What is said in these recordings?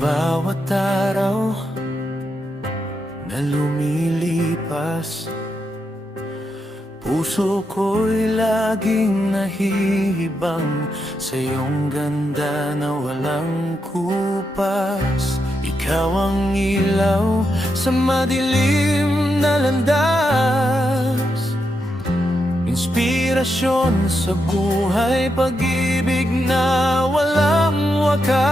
bawat araw na lumilipas, puso ko'y laging nahihibang sa iyong ganda na walang kupas. Ikaw ang ilaw sa madilim na landas, inspirasyon sa buhay, pag-ibig na walang wakas.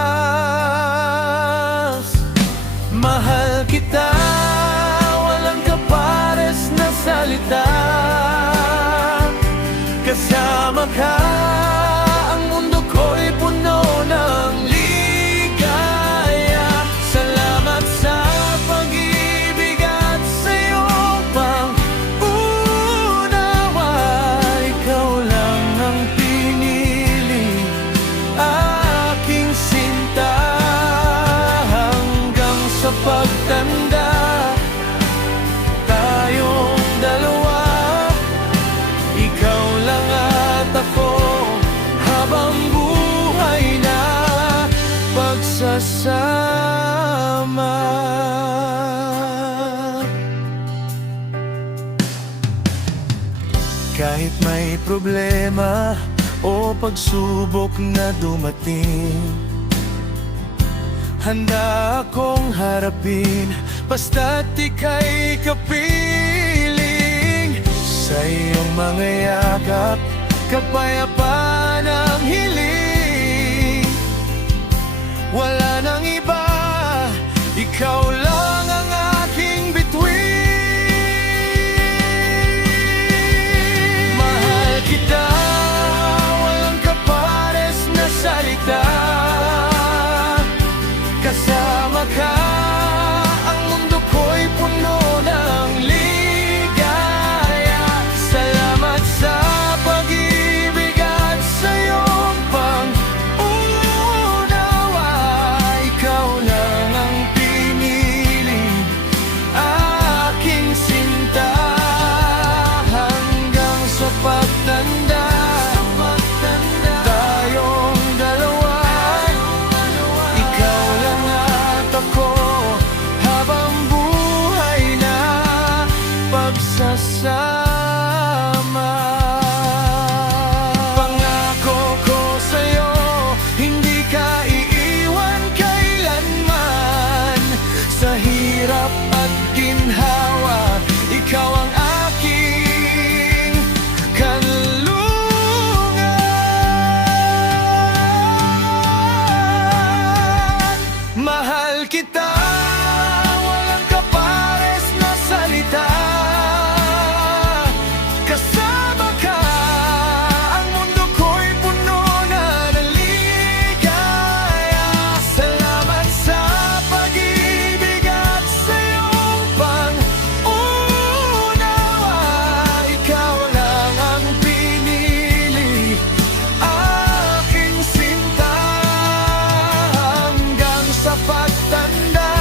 Mahal kita, walang kapares na salita. Kasama ka, ang mundo ko'y puno ng ligaya. Salamat sa pag-ibig at sa iyong pang-unawa. Ikaw lang ang pinili, aking sinta, hanggang sa pagtanda. Tayong dalawa, ikaw lang at ako, habang buhay na pagsasama. Kahit may problema o pagsubok na dumating, handa akong harapin, basta't ika'y kapiling. Sa iyong mga yakap, kapayapaan ang hiling. Wala nang iba, ikaw lang ang aking bituin. Mahal kita, walang kapares na salita. Kasama ka, ang mundo ko'y puno ng ligaya. Salamat sa pag-ibig at sa iyong pang-unawa. Ikaw lang ang pinili, aking sinta, hanggang sa pagtanda. Tayong dalawa, ikaw lang at ako, habang buhay na pagsasama. Pangako ko sa'yo, hindi ka iiwan kailanman. Sa hirap at ginhawa, ikaw ang aking kanlungan. Mahal kita, walang kapares na salita. Kasama ka, ang mundo ko'y puno na ng ligaya. Salamat sa pag-ibig at sa iyong pang-unawa. Ikaw lang ang pinili, aking sinta, hanggang sa pagtanda.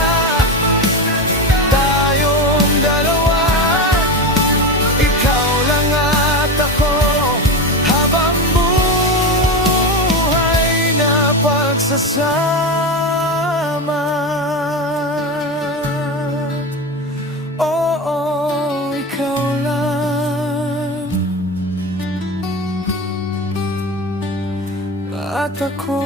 Tayong dalawa, ikaw lang at ako, habang buhay na pagsasama. Oo, ikaw lang at ako.